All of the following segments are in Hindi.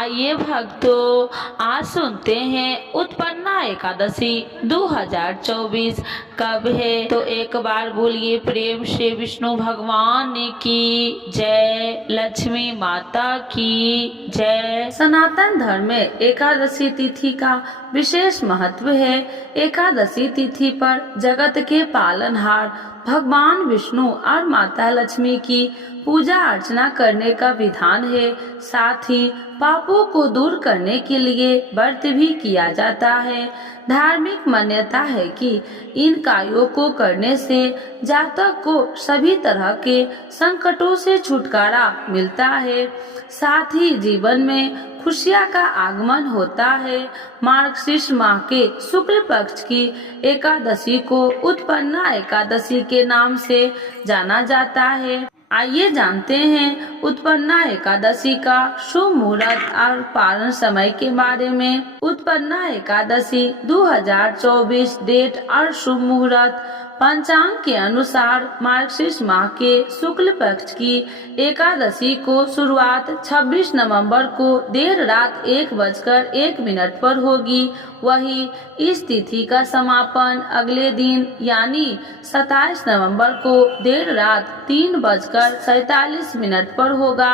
आइए भक्तों, आज सुनते हैं उत्पन्ना एकादशी 2024 कब है। तो एक बार बोलिए प्रेम से विष्णु भगवान की जय, लक्ष्मी माता की जय। सनातन धर्म में एकादशी तिथि का विशेष महत्व है। एकादशी तिथि पर जगत के पालनहार भगवान विष्णु और माता लक्ष्मी की पूजा अर्चना करने का विधान है। साथ ही पापों को दूर करने के लिए व्रत भी किया जाता है। धार्मिक मान्यता है कि इन कार्यों को करने से जातक को सभी तरह के संकटों से छुटकारा मिलता है। साथ ही जीवन में खुशियां का आगमन होता है। मार्गशीर्ष माह के शुक्ल पक्ष की एकादशी को उत्पन्ना एकादशी के नाम से जाना जाता है। आइए जानते हैं उत्पन्ना एकादशी का शुभ मुहूर्त और पारण समय के बारे में। उत्पन्ना एकादशी 2024 डेट और शुभ मुहूर्त। पंचांग के अनुसार मार्गशीर्ष माह के शुक्ल पक्ष की एकादशी को शुरुआत 26 नवंबर को देर रात 1:01 पर होगी। वही इस तिथि का समापन अगले दिन यानी 27 नवंबर को देर रात 3:47 पर होगा।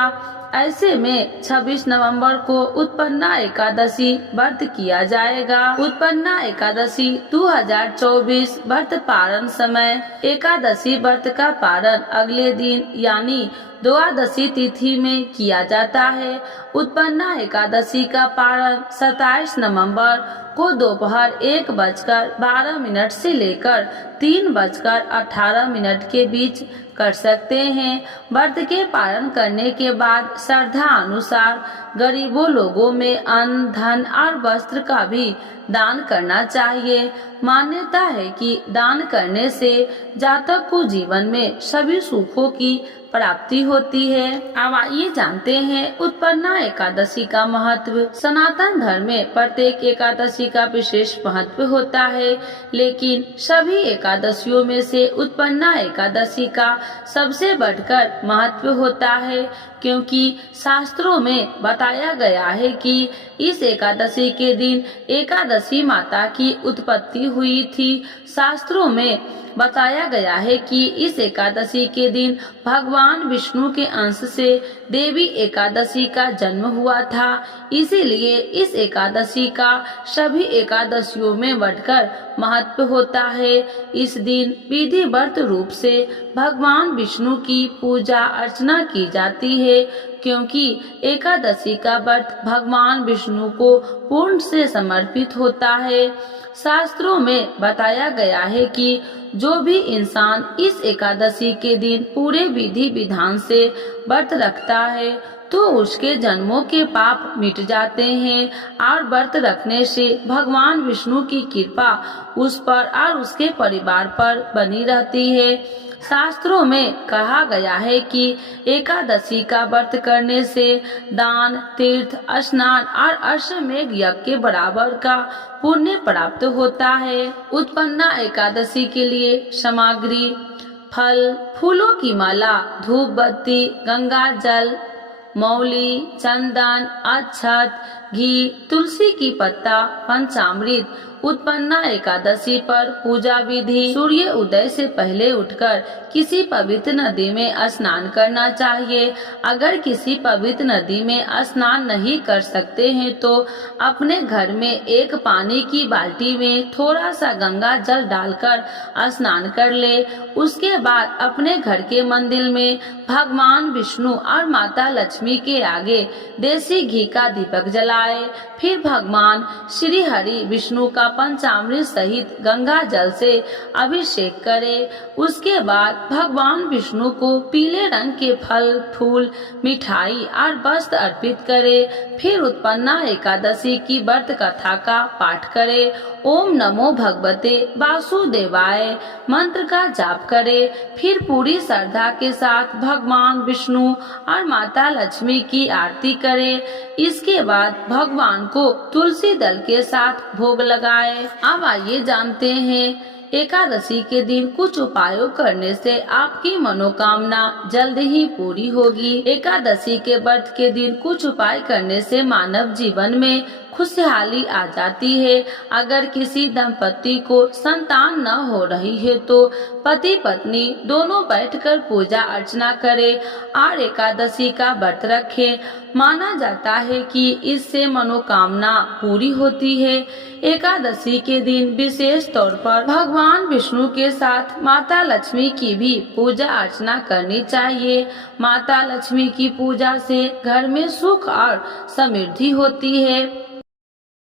ऐसे में 26 नवंबर को उत्पन्ना एकादशी व्रत किया जाएगा। उत्पन्ना एकादशी 2024 व्रत पारण समय। एकादशी व्रत का पारण अगले दिन यानी द्वादशी तिथि में किया जाता है। उत्पन्ना एकादशी का पारण 27 नवंबर को दोपहर 1:12 से लेकर 3:18 के बीच कर सकते हैं। व्रत के पारण करने के बाद श्रद्धा अनुसार गरीबों लोगों में अन्न, धन और वस्त्र का भी दान करना चाहिए। मान्यता है कि दान करने से जातक को जीवन में सभी सुखों की प्राप्ति होती है। अब आइए जानते हैं उत्पन्ना एकादशी का महत्व। सनातन धर्म में प्रत्येक एकादशी का विशेष महत्व होता है, लेकिन सभी एकादशियों में से उत्पन्ना एकादशी का सबसे बढ़कर महत्व होता है, क्योंकि शास्त्रों में बताया गया है कि इस एकादशी के दिन एकादशी माता की उत्पत्ति हुई थी। शास्त्रों में बताया गया है कि इस एकादशी के दिन भगवान विष्णु के अंश से देवी एकादशी का जन्म हुआ था। इसीलिए इस एकादशी का सभी एकादशियों में बढ़कर महत्व होता है। इस दिन विधिवत रूप से भगवान विष्णु की पूजा अर्चना की जाती है, क्योंकि एकादशी का व्रत भगवान विष्णु को पूर्ण से समर्पित होता है। शास्त्रों में बताया गया है कि जो भी इंसान इस एकादशी के दिन पूरे विधि विधान से व्रत रखता है तो उसके जन्मों के पाप मिट जाते हैं और व्रत रखने से भगवान विष्णु की कृपा उस पर और उसके परिवार पर बनी रहती है। शास्त्रों में कहा गया है कि एकादशी का व्रत करने से दान, तीर्थ, स्नान और अश्वमेध यज्ञ के बराबर का पुण्य प्राप्त होता है। उत्पन्ना एकादशी के लिए सामग्री: फल, फूलों की माला, धूप बत्ती, गंगा जल, मौली, चंदन, अक्षत, घी, तुलसी की पत्ता, पंचामृत। उत्पन्ना एकादशी पर पूजा विधि: सूर्य उदय से पहले उठकर किसी पवित्र नदी में स्नान करना चाहिए। अगर किसी पवित्र नदी में स्नान नहीं कर सकते हैं तो अपने घर में एक पानी की बाल्टी में थोड़ा सा गंगा जल डालकर स्नान कर ले। उसके बाद अपने घर के मंदिर में भगवान विष्णु और माता लक्ष्मी के आगे देसी घी का दीपक जलाए। फिर भगवान श्री हरि विष्णु का पंचामृत सहित गंगा जल से अभिषेक करे। उसके बाद भगवान विष्णु को पीले रंग के फल, फूल, मिठाई और वस्त्र अर्पित करे। फिर उत्पन्ना एकादशी की व्रत कथा का पाठ करे। ओम नमो भगवते वासुदेवाय मंत्र का जाप करे। फिर पूरी श्रद्धा के साथ भगवान विष्णु और माता लक्ष्मी की आरती करे। इसके बाद भगवान को तुलसी दल के साथ भोग लगाए। अब आइए जानते हैं एकादशी के दिन कुछ उपायों करने से आपकी मनोकामना जल्द ही पूरी होगी। एकादशी के व्रत के दिन कुछ उपाय करने से मानव जीवन में खुशहाली आ जाती है। अगर किसी दंपति को संतान न हो रही है तो पति पत्नी दोनों बैठकर पूजा अर्चना करें और एकादशी का व्रत रखें। माना जाता है कि इससे मनोकामना पूरी होती है। एकादशी के दिन विशेष तौर पर भगवान विष्णु के साथ माता लक्ष्मी की भी पूजा अर्चना करनी चाहिए। माता लक्ष्मी की पूजा से घर में सुख और समृद्धि होती है।